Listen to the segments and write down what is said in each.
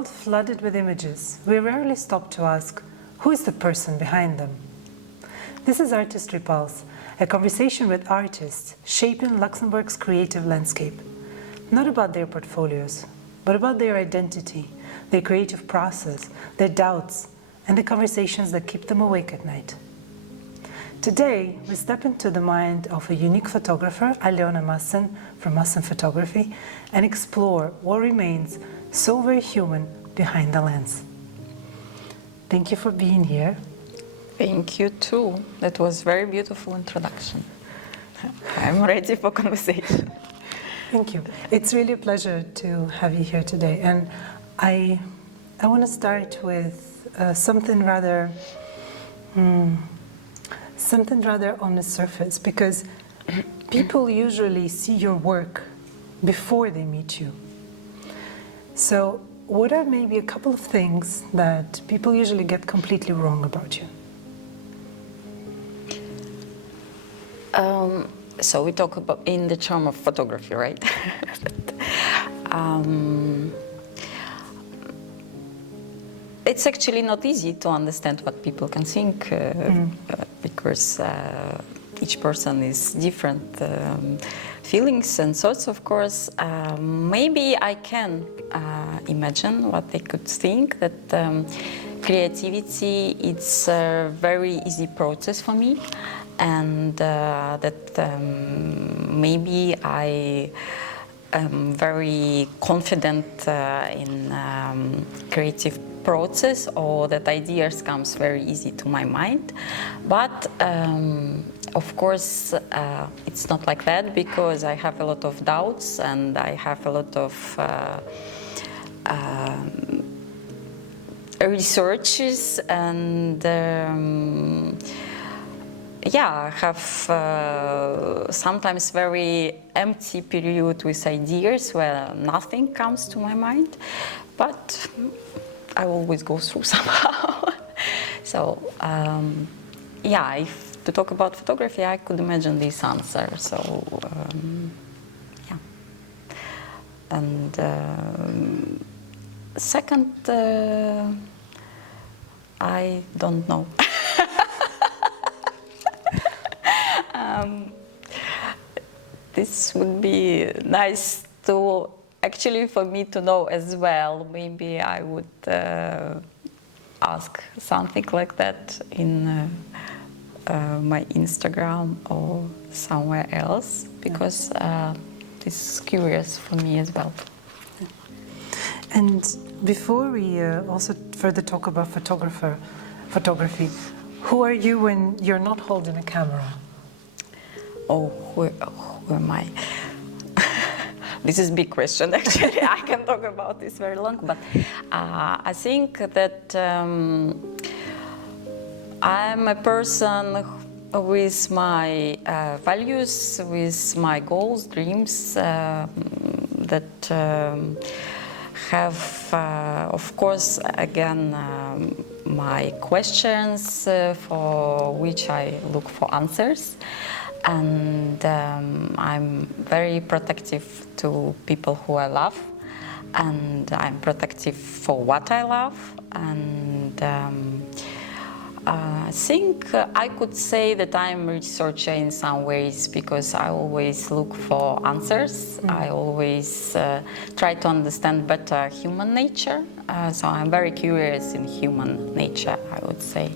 world flooded with images, we rarely stop to ask, who is the person behind them? This is Artistry Pulse, a conversation with artists shaping Luxembourg's creative landscape. Not about their portfolios, but about their identity, their creative process, their doubts, and the conversations that keep them awake at night. Today, we step into the mind of a unique photographer, Alena Massen from Massen Photography, and explore what remains so very human behind the lens. Thank you for being here. Thank you too. That was a very beautiful introduction. I'm ready for conversation. Thank you. It's really a pleasure to have you here today. And I want to start with something rather on the surface, because people usually see your work before they meet you. So what are maybe a couple of things that people usually get completely wrong about you? So we talk about in the term of photography, right? It's actually not easy to understand what people can think because each person is different feelings and thoughts, of course. Maybe I can imagine what they could think, that creativity, it's a very easy process for me, and that maybe I am very confident in creative process, or that ideas comes very easy to my mind. But of course it's not like that, because I have a lot of doubts and I have a lot of researches, and yeah, I have sometimes very empty period with ideas where nothing comes to my mind, but I always go through somehow. So yeah, if to talk about photography, I could imagine this answer. So yeah. And second, I don't know. This would be nice to actually for me to know as well. Maybe I would ask something like that in my Instagram or somewhere else, because this is curious for me as well. And before we also further talk about photography, who are you when you're not holding a camera? Oh, who am I? This is a big question, actually. I can talk about this very long, but I think that I'm a person with my values, with my goals, dreams, that have, of course, again, my questions for which I look for answers. And I'm very protective to people who I love, and I'm protective for what I love. And I think I could say that I'm a researcher in some ways, because I always look for answers. I always try to understand better human nature. So I'm very curious in human nature, I would say.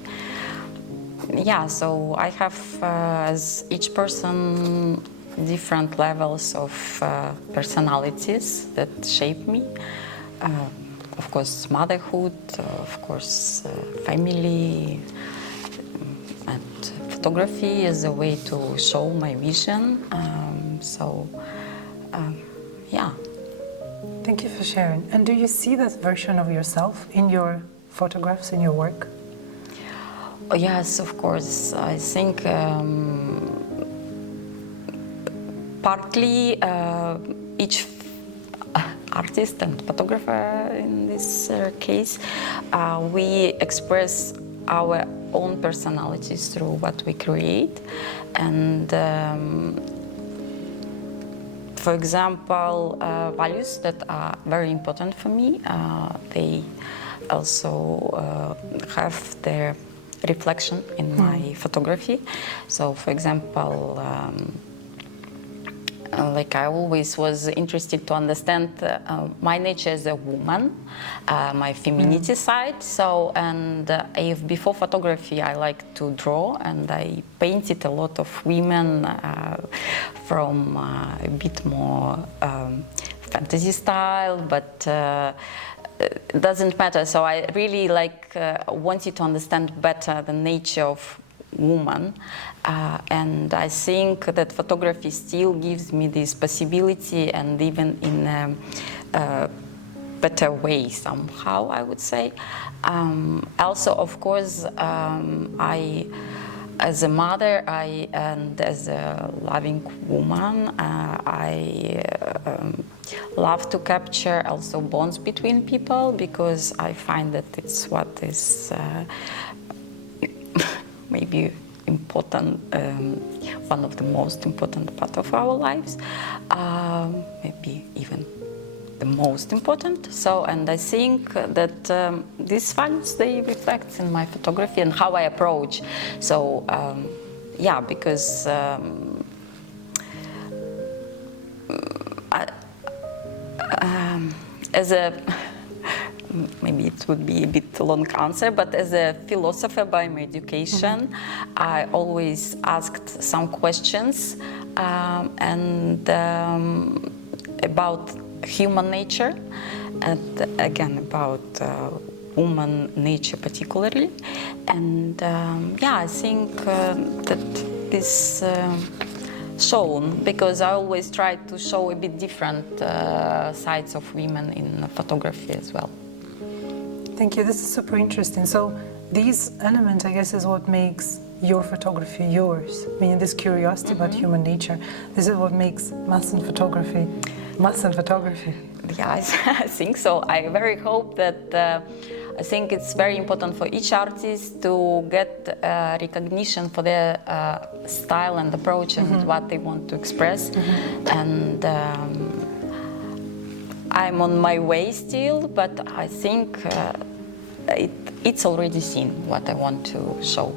Yeah, so I have, as each person, different levels of personalities that shape me. Of course, motherhood, of course, family, and photography is a way to show my vision. Yeah. Thank you for sharing. And do you see that version of yourself in your photographs, in your work? Oh, yes, of course. I think partly each artist and photographer in this case, we express our own personalities through what we create. And for example, values that are very important for me. They also have their reflection in my photography. So, for example, like I always was interested to understand my nature as a woman, my femininity side. So, and if before photography I like to draw, and I painted a lot of women from a bit more fantasy style, but it doesn't matter. So I really wanted to understand better the nature of woman, and I think that photography still gives me this possibility, and even in a better way somehow, I would say. Also, of course, I, as a mother, and as a loving woman, I love to capture also bonds between people, because I find that it's what is maybe important, one of the most important part of our lives, maybe even the most important. So, and I think that these values, they reflect in my photography and how I approach. So, yeah, because as a maybe it would be a bit long answer, but as a philosopher by my education, I always asked some questions and about human nature, and again about woman nature particularly. And yeah, I think that this shown, because I always try to show a bit different sides of women in photography as well. Thank you. This is super interesting. So these elements, I guess, is what makes your photography yours. I mean, this curiosity about human nature. This is what makes Massen photography, Massen photography. Yeah, I think so. I very hope that. I think it's very important for each artist to get recognition for their style and approach and what they want to express. And I'm on my way still, but I think it's already seen what I want to show.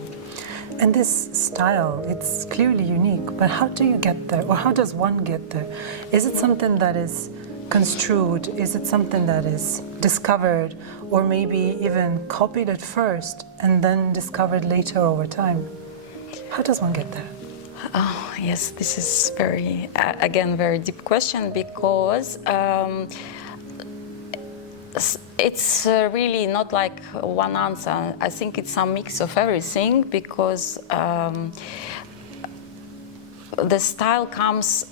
And this style, it's clearly unique, but how do you get there? Or how does one get there? Is it something that is construed? Is it something that is discovered, or maybe even copied at first and then discovered later over time? How does one get there? Oh, yes, this is very, again, very deep question, because it's really not like one answer. I think it's a mix of everything, because the style comes,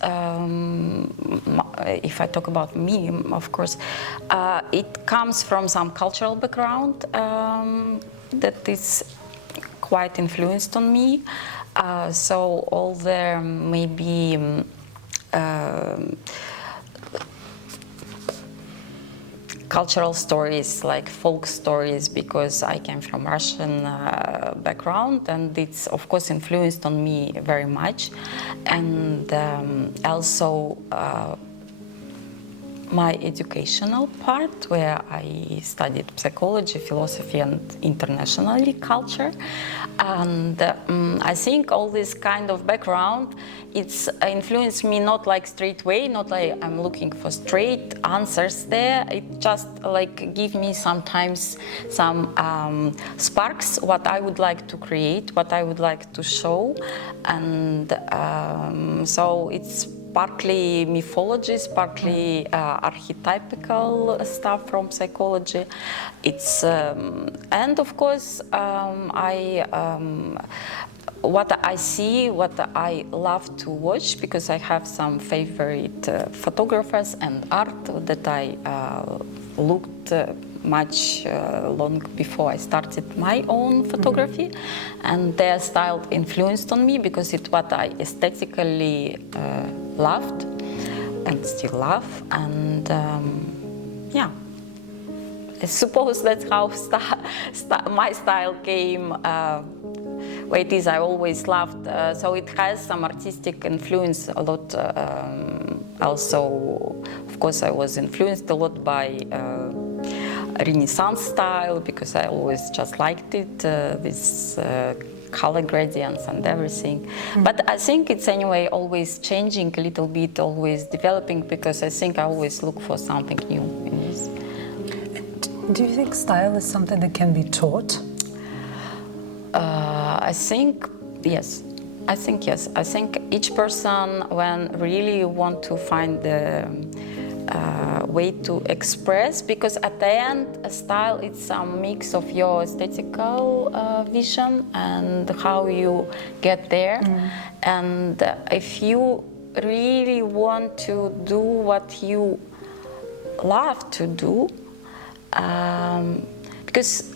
if I talk about me, of course, it comes from some cultural background that is quite influenced on me. So all the maybe cultural stories, like folk stories, because I came from Russian background, and it's of course influenced on me very much. And also my educational part, where I studied psychology, philosophy, and internationally culture. And I think all this kind of background, it's influenced me not like straight way, not like I'm looking for straight answers there. It just like give me sometimes some sparks, what I would like to create, what I would like to show. And so it's partly mythologies, partly archetypical stuff from psychology. It's and of course what I see, what I love to watch, because I have some favorite photographers and art that I looked much long before I started my own photography, and their style influenced on me, because it's what I aesthetically loved and still love. And yeah, I suppose that's how my style came where it is. I always loved, so it has some artistic influence a lot also, of course, I was influenced a lot by Renaissance style, because I always just liked it, this color gradients and everything. But I think it's anyway always changing a little bit, always developing, because I think I always look for something new in this. Do you think style is something that can be taught? I think yes. I think yes. I think each person, when really want to find the way to express, because at the end, a style it's a mix of your aesthetical vision and how you get there. And if you really want to do what you love to do, because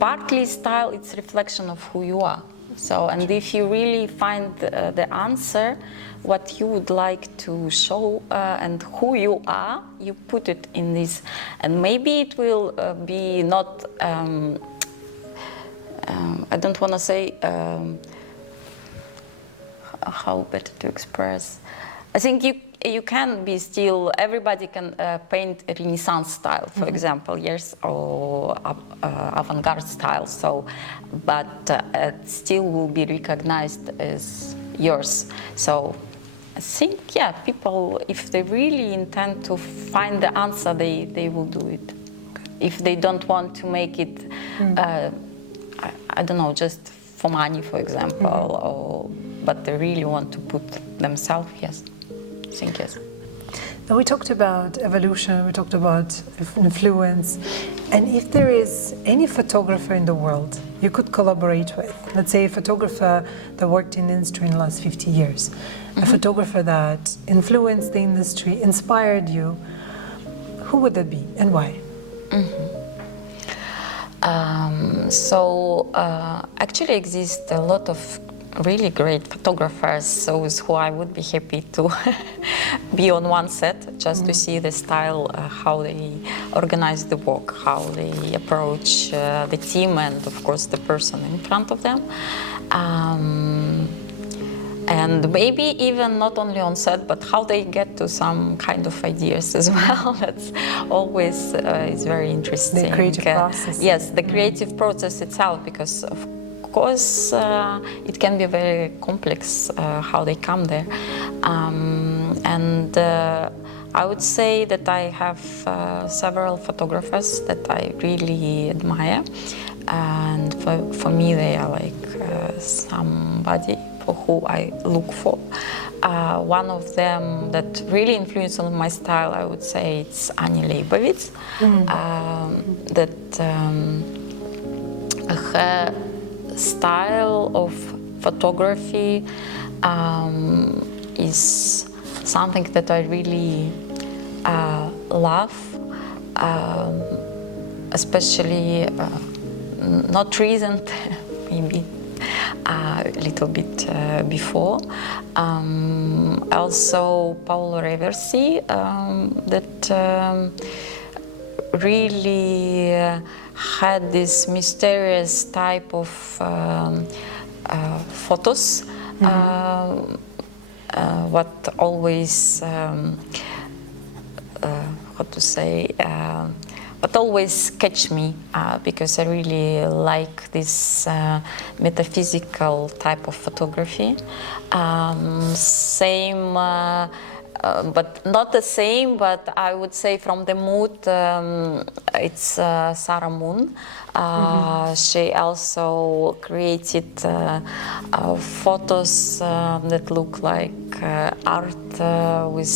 partly style it's reflection of who you are. So, and if you really find the answer, what you would like to show and who you are, you put it in this. And maybe it will be not, I don't want to say, how better to express. I think you can be still, everybody can paint a Renaissance style, for example, yes, or avant-garde style, so, but it still will be recognized as yours. So I think, yeah, people, if they really intend to find the answer, they will do it. If they don't want to make it, I don't know, just for money, for example, or, but they really want to put themselves, yes. I think yes. Now we talked about evolution, we talked about influence, and if there is any photographer in the world you could collaborate with, let's say a photographer that worked in the industry in the last 50 years, a photographer that influenced the industry, inspired you, who would that be and why? Actually exist a lot of really great photographers, those who I would be happy to be on one set, just to see the style, how they organize the work, how they approach the team, and of course the person in front of them. And maybe even not only on set, but how they get to some kind of ideas as well. That's always is very interesting. The creative process. Yes, the creative process itself, because of course it can be very complex how they come there. And I would say that I have several photographers that I really admire, and for me they are like somebody for who I look for. One of them that really influenced on my style, I would say, it's Annie Leibovitz. That her style of photography is something that I really love, especially not recent, maybe a little bit before. Also Paolo Reversi, that really had this mysterious type of photos, what always, how to say, but always catch me, because I really like this metaphysical type of photography. Same, but not the same, but I would say from the mood, it's Sarah Moon. She also created photos that look like art with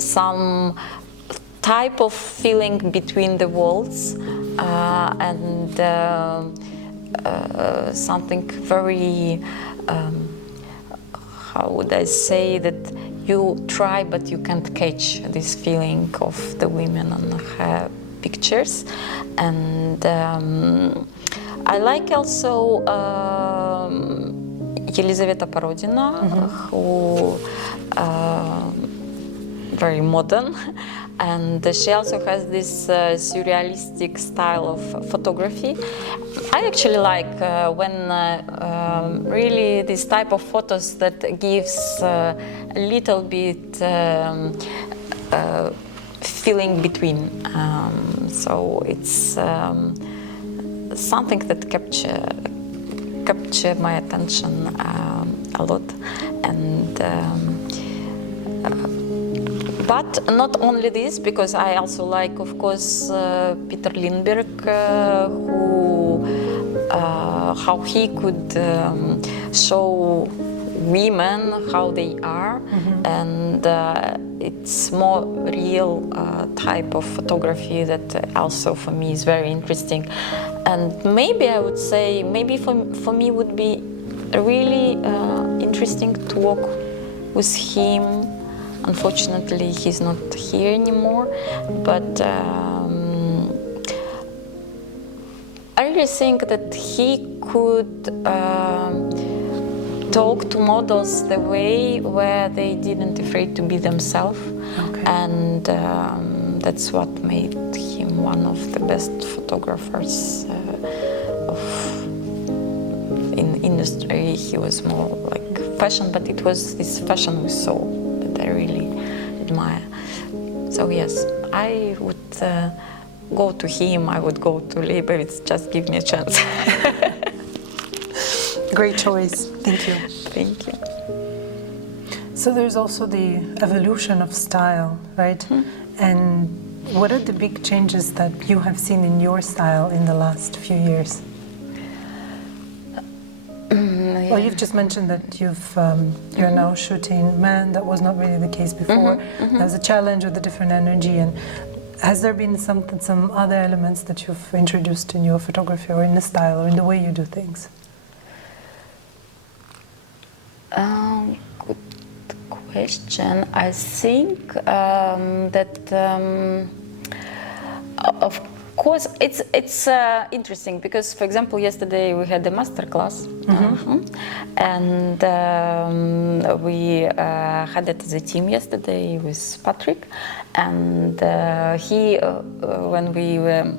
some type of feeling between the worlds, and something very, how would I say, that you try but you can't catch this feeling of the women on her pictures. And I like also Елизавета Поrodina, who very modern, and she also has this surrealistic style of photography. I actually like when really this type of photos that gives a little bit feeling between. So it's something that capture my attention a lot, and but not only this, because I also like, of course, Peter Lindbergh, who how he could show women how they are, and it's more real type of photography that also for me is very interesting. And maybe I would say, maybe for me would be really interesting to work with him. Unfortunately, he's not here anymore, but I really think that he could talk to models the way where they didn't afraid to be themselves, and that's what made him one of the best photographers in industry. He was more like fashion, but it was this fashion with soul that I really admire. So yes, I would go to him, I would go to Leibowitz, just give me a chance. Great choice, thank you. Thank you. So there's also the evolution of style, right? And what are the big changes that you have seen in your style in the last few years? Well, you've just mentioned that you're now shooting men. That was not really the case before. There was a challenge with a different energy. And has there been some other elements that you've introduced in your photography or in the style or in the way you do things? Good question. I think that of course it's interesting because, for example, yesterday we had a master class, and we had it as a team yesterday with Patrick, and he when we were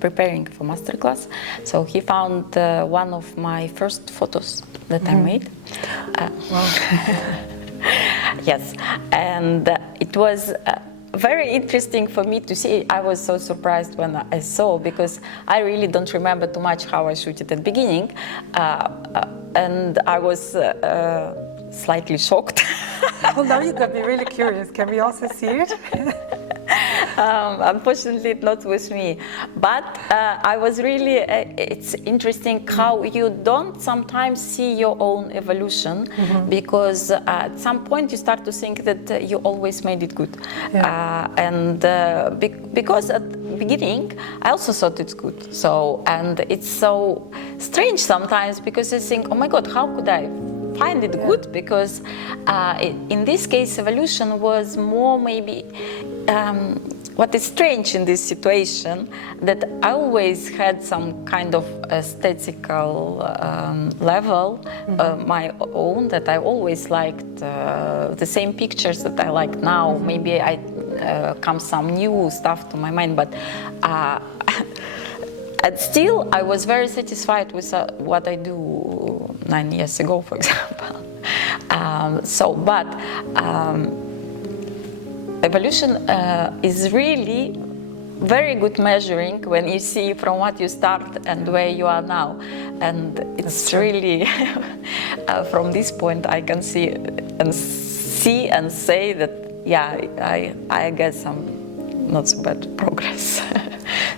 preparing for masterclass, so he found one of my first photos that I made. Yes, and it was very interesting for me to see. I was so surprised when I saw, because I really don't remember too much how I shot it at the beginning, and I was slightly shocked. Well, now you got me really curious. Can we also see it? Unfortunately, not with me, but I was really, it's interesting how you don't sometimes see your own evolution, because at some point you start to think that you always made it good. And because at the beginning I also thought it's good, so, and it's so strange sometimes, because I think, oh my God, how could I find it good? Because in this case evolution was more maybe what is strange in this situation, that I always had some kind of aesthetical level, my own, that I always liked the same pictures that I like now. Maybe I come some new stuff to my mind, but and still I was very satisfied with what I do 9 years ago, for example. Evolution is really very good measuring when you see from what you start and where you are now. And it's really, from this point, I can see and say that, yeah, I get some not so bad progress.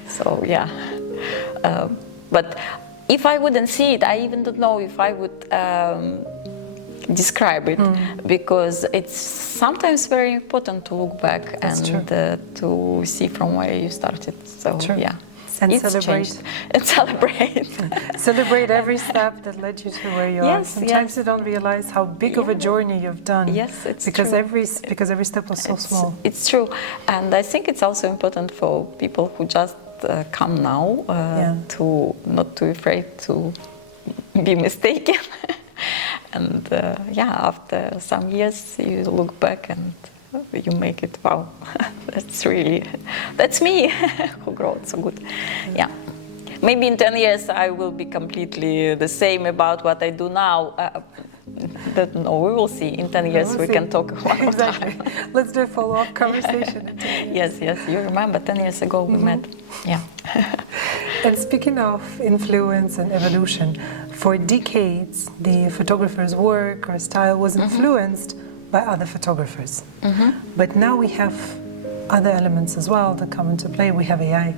So, yeah. But if I wouldn't see it, I even don't know if I would describe it, because it's sometimes very important to look back to see from where you started. So yeah, and it's celebrate changed. And celebrate. Celebrate every step that led you to where you are. Sometimes you don't realize how big of a journey you've done. Yes, it's because true. Because every step was so small. It's true, and I think it's also important for people who just come now to not too afraid to be mistaken. And after some years, you look back and, you make it, wow, that's me who grew so good. Yeah. Maybe in 10 years I will be completely the same about what I do now. But no, we will see. In 10 years we can talk about exactly. Let's do a follow-up conversation in 10 years. Yes, you remember 10 years ago we met. Yeah. And speaking of influence and evolution, for decades the photographer's work or style was influenced by other photographers. But now we have other elements as well that come into play. We have AI.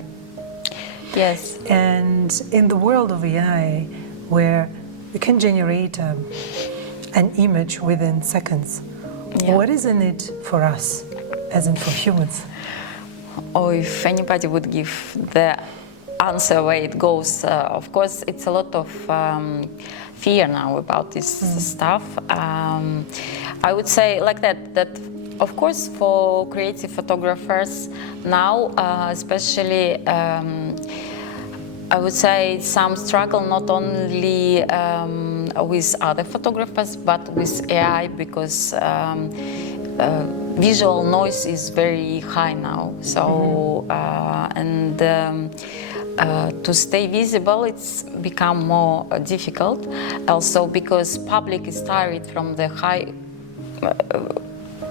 Yes. And in the world of AI, where you can generate an image within seconds, what is in it for us, as in for humans? Or if anybody would give the answer where it goes, of course, it's a lot of fear now about this stuff. I would say like that of course for creative photographers now, especially I would say some struggle not only with other photographers but with AI, because visual noise is very high now. So to stay visible, it's become more difficult. Also because public is tired from the high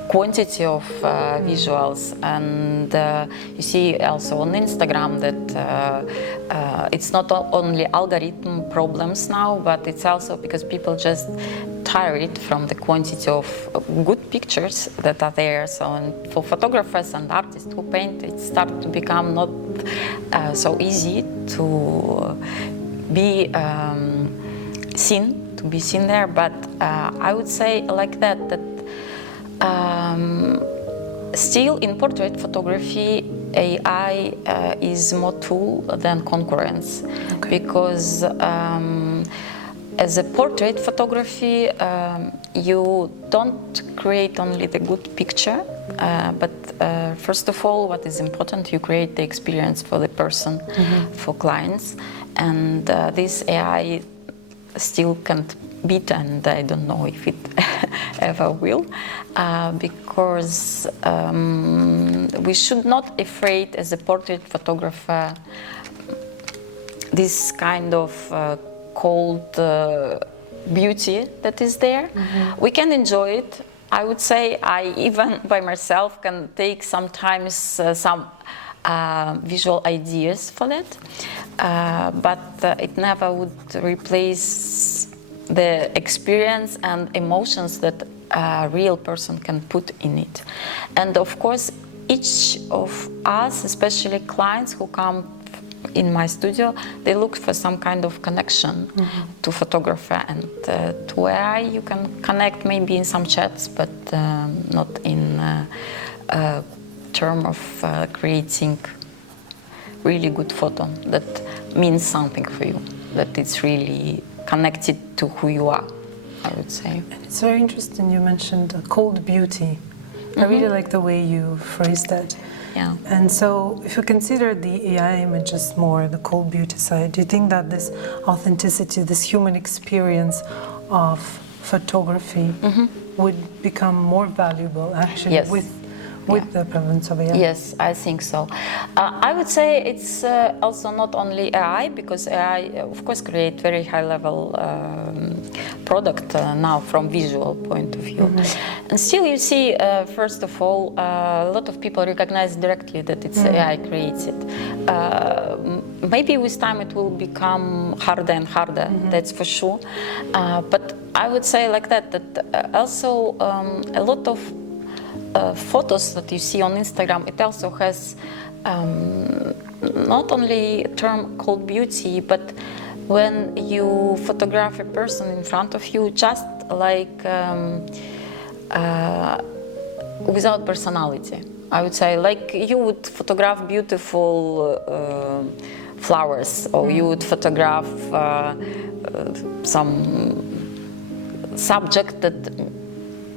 quantity of visuals, and you see also on Instagram that it's not only algorithm problems now, but it's also because people just tired from the quantity of good pictures that are there. So for photographers and artists who paint, it starts to become not so easy to be seen there. But I would say like that still in portrait photography, AI is more tool than concurrence, because as a portrait photography, you don't create only the good picture, but first of all, what is important, you create the experience for the person, for clients, and this AI still can't beat, and I don't know if it ever will, because we should not afraid as a portrait photographer this kind of cold beauty that is there. We can enjoy it. I would say I even by myself can take sometimes some visual ideas for that, but it never would replace the experience and emotions that a real person can put in it. And of course, each of us, especially clients who come in my studio, they look for some kind of connection to photographer, and to AI you can connect maybe in some chats, but not in term of creating really good photo that means something for you, that it's really connected to who you are, I would say. And it's very interesting you mentioned cold beauty. I really like the way you phrased that. Yeah. And so if you consider the AI images more the cold beauty side, do you think that this authenticity, this human experience of photography would become more valuable actually with the prevalence of AI? Yes, I think so. I would say it's also not only AI, because AI, of course, create very high-level product now from visual point of view. And still you see, first of all, a lot of people recognize directly that it's AI created. Maybe with time it will become harder and harder, that's for sure. But I would say like that also a lot of photos that you see on Instagram, it also has not only a term called beauty, but when you photograph a person in front of you, just like without personality. I would say, like you would photograph beautiful flowers, or you would photograph some subject that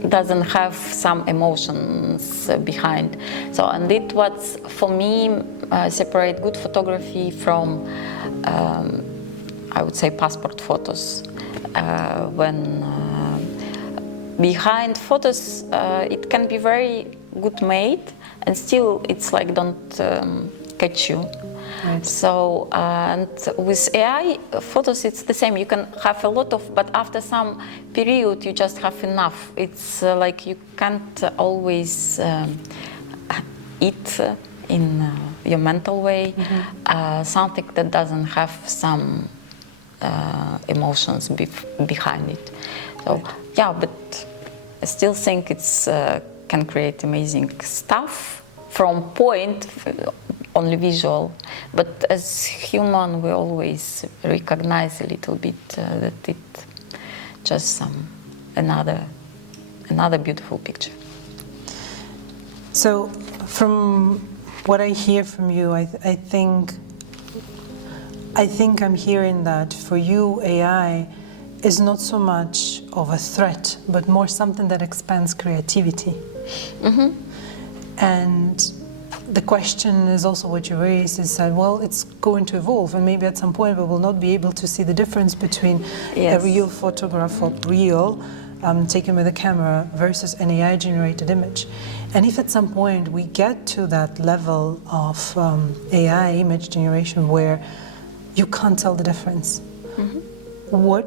doesn't have some emotions behind. So, and it was, for me, separate good photography from, I would say, passport photos. When behind photos, it can be very good made, and still it's like don't catch you. Right. So, and with AI photos, it's the same. You can have a lot of, but after some period, you just have enough. It's like you can't always eat in your mental way something that doesn't have some emotions behind it. So, Right. yeah, but I still think it's can create amazing stuff from point only visual, but as human we always recognize a little bit that it just another beautiful picture. So from what I hear from you, I think I'm hearing that for you AI is not so much of a threat, but more something that expands creativity. Mm-hmm. And the question is also what you raised is that, well, it's going to evolve, and maybe at some point we will not be able to see the difference between a real photograph of real taken with a camera versus an AI-generated image. And if at some point we get to that level of AI image generation where you can't tell the difference, what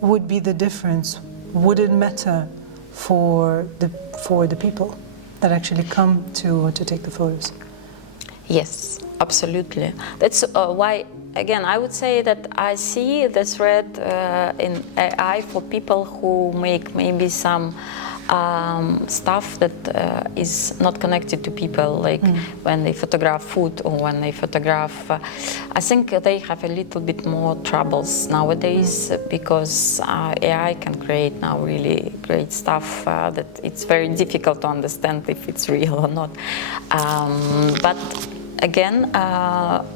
would be the difference? Would it matter for the people that actually come to take the photos? Yes, absolutely. That's why, again, I would say that I see the threat in AI for people who make maybe some stuff that is not connected to people, like when they photograph food or when they photograph. I think they have a little bit more troubles nowadays because AI can create now really great stuff that it's very difficult to understand if it's real or not. But again,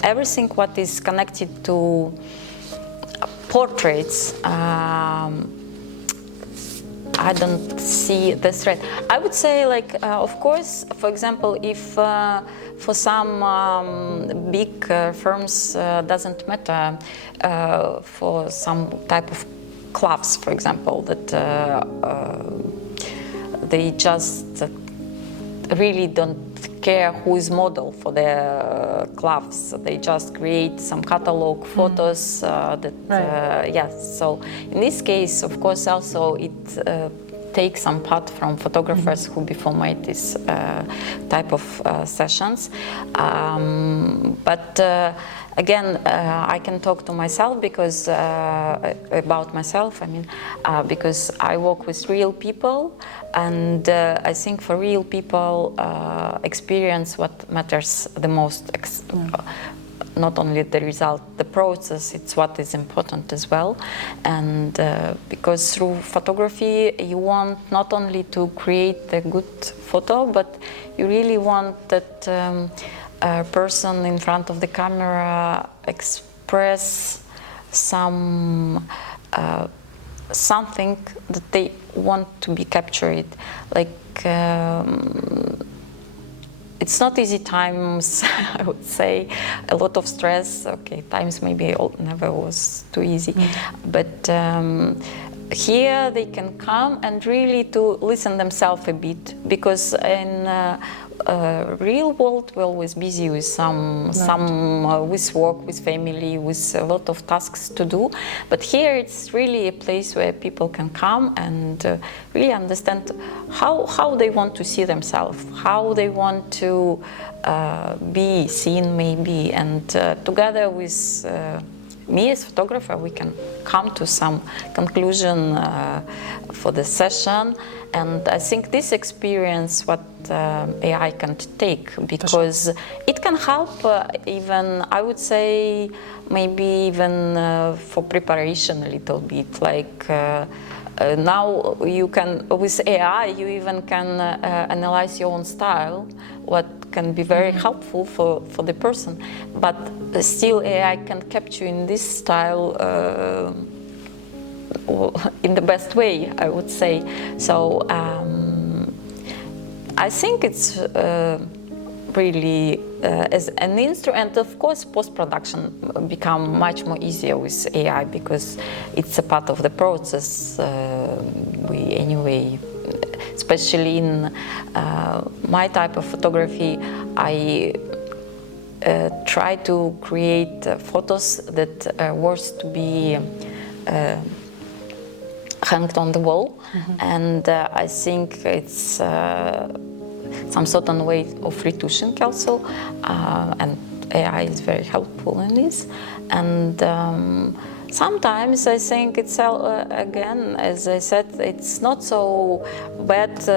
everything what is connected to portraits, I don't see the threat. I would say, like, of course, for example, if for some big firms doesn't matter for some type of cloths, for example, that they just really don't care who is model for their clothes. They just create some catalog photos that, yes. So in this case, of course, also it takes some part from photographers who before made this type of sessions. But again, I can talk to myself because about myself. I mean, because I work with real people, and I think for real people, experience what matters the most. Not only the result, the process, it's what is important as well. And because through photography, you want not only to create a good photo, but you really want that person in front of the camera express some something that they want to be captured. Like it's not easy times, I would say, a lot of stress. Okay, times maybe never was too easy, but here they can come and really to listen themselves a bit, because in real world we're always busy with some with work, with family, with a lot of tasks to do. But here it's really a place where people can come and really understand how they want to see themselves, how they want to be seen maybe, and together with me as photographer, we can come to some conclusion for the session. And I think this experience, what AI can take, because it can help even, I would say, maybe even for preparation a little bit. Like now you can, with AI, you even can analyze your own style, what can be very helpful for the person. But still AI can capture in this style in the best way, I would say. So I think it's really as an instrument. Of course, post-production become much more easier with AI because it's a part of the process. We anyway, especially in my type of photography, I try to create photos that are worth to be hanged on the wall, and I think it's some certain way of retouching also, and AI is very helpful in this. And sometimes I think it's again, as I said, it's not so bad.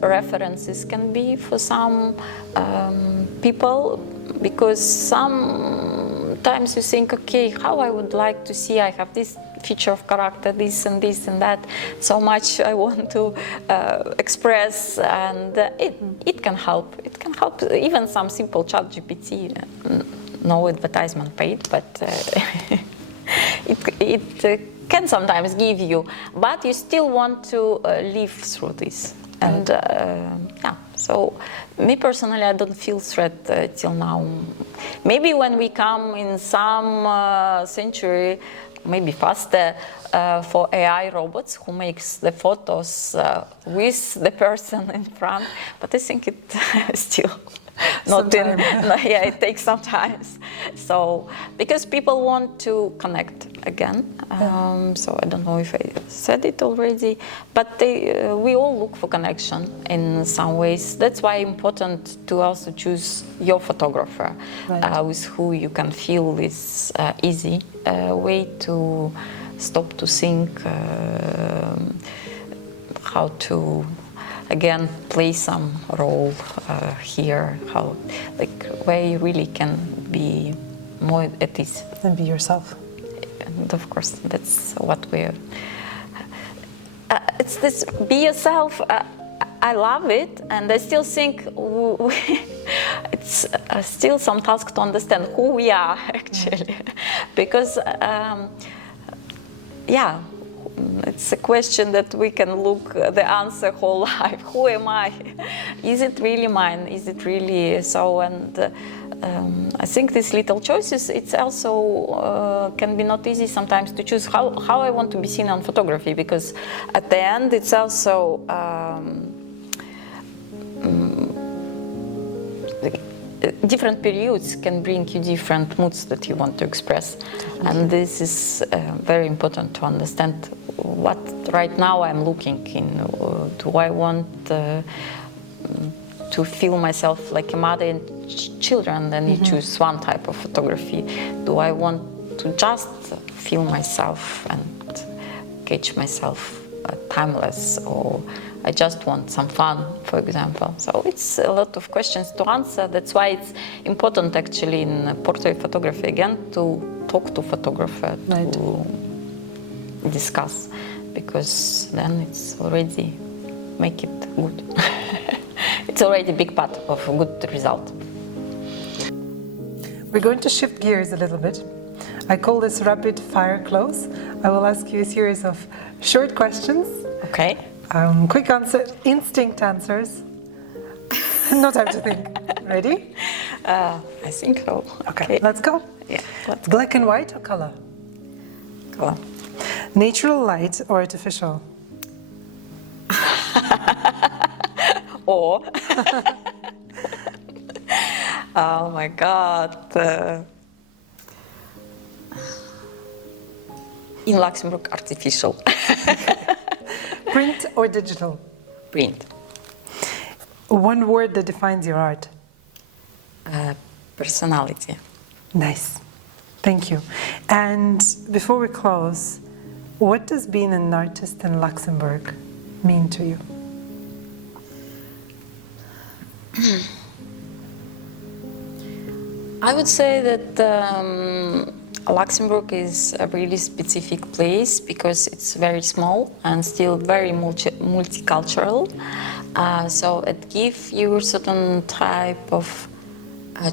References can be for some people, because sometimes you think, okay, how I would like to see, I have this feature of character, this and that, so much I want to express, and it can help. It can help even some simple chat GPT, no advertisement paid, but it can sometimes give you, but you still want to live through this. And yeah, so me personally, I don't feel threat till now. Maybe when we come in some century, maybe faster, for AI robots who makes the photos with the person in front, but I think it still not in, yeah, it takes some time. So because people want to connect again, so I don't know if I said it already, but we all look for connection in some ways. That's why it's important to also choose your photographer, with who you can feel this easy way to stop to think how to again play some role here, how, like, where you really can be more at ease and be yourself. And of course that's what we're it's this be yourself. I love it, and I still think it's still some task to understand who we are actually, because yeah, it's a question that we can look the answer whole life. Who am I? Is it really mine? Is it really so? And I think these little choices, it's also can be not easy sometimes to choose how I want to be seen on photography, because at the end it's also different periods can bring you different moods that you want to express. And this is very important to understand what right now I'm looking in. Do I want to feel myself like a mother and children? Then you choose one type of photography. Do I want to just feel myself and catch myself timeless, or I just want some fun, for example? So it's a lot of questions to answer. That's why it's important actually in portrait photography again to talk to photographer, to discuss, because then it's already make it good. It's already a big part of a good result. We're going to shift gears a little bit. I call this rapid fire close. I will ask you a series of short questions. Okay. Quick answer, instinct answers. No time to think. Ready? I think so. Okay, let's go. Yeah. Black and white or color? Color. Natural light or artificial? Or. Oh my God. In Luxembourg, artificial. Print or digital? Print. One word that defines your art? Personality. Nice. Thank you. And before we close, what does being an artist in Luxembourg mean to you? I would say that Luxembourg is a really specific place because it's very small and still very multicultural. So it gives you a certain type of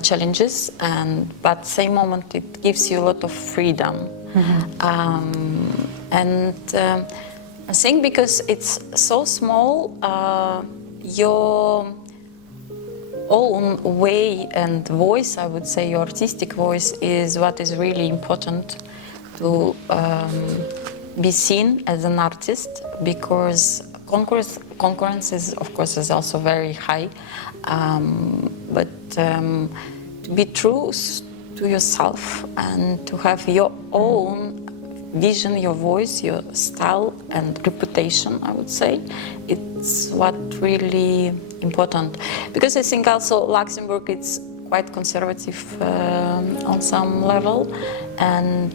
challenges, but at the same moment it gives you a lot of freedom. I think because it's so small, your own way and voice, I would say, your artistic voice is what is really important to be seen as an artist, because concurrence is, of course, is also very high, but to be true to yourself and to have your own vision, your voice, your style and reputation, I would say, it's what really important. Because I think also Luxembourg, it's quite conservative on some level, and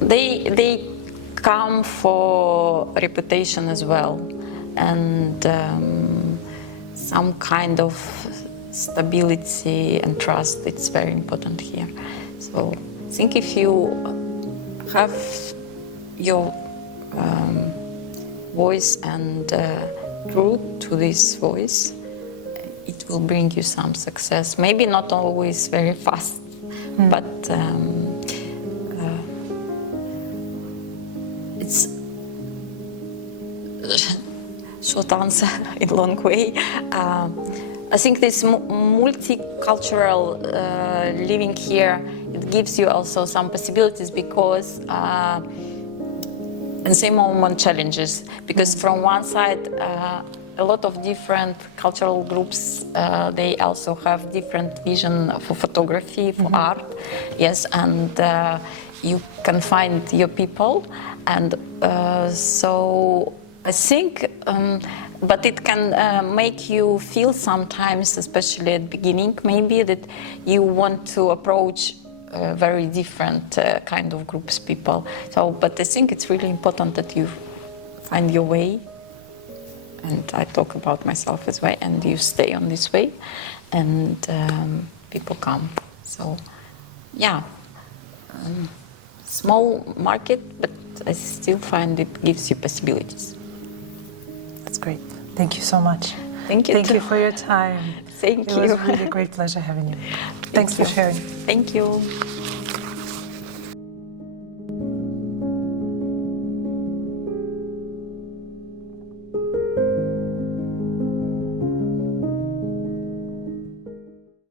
they come for reputation as well, and some kind of stability and trust, it's very important here. So I think if you have your voice and true to this voice, it will bring you some success. Maybe not always very fast, but it's short answer in long way. I think this multicultural living here, it gives you also some possibilities, because and same moment challenges, because from one side a lot of different cultural groups, they also have different vision for photography, for art, yes, and you can find your people, and so I think but it can make you feel sometimes, especially at the beginning, maybe that you want to approach very different kind of groups, people. So, but I think it's really important that you find your way, and I talk about myself as well, and you stay on this way, and people come. So, yeah, small market, but I still find it gives you possibilities. That's great. Thank you so much. Thank you. Thank you for your time. Thank you. It was really a great pleasure having you. Thanks for sharing. Thank you.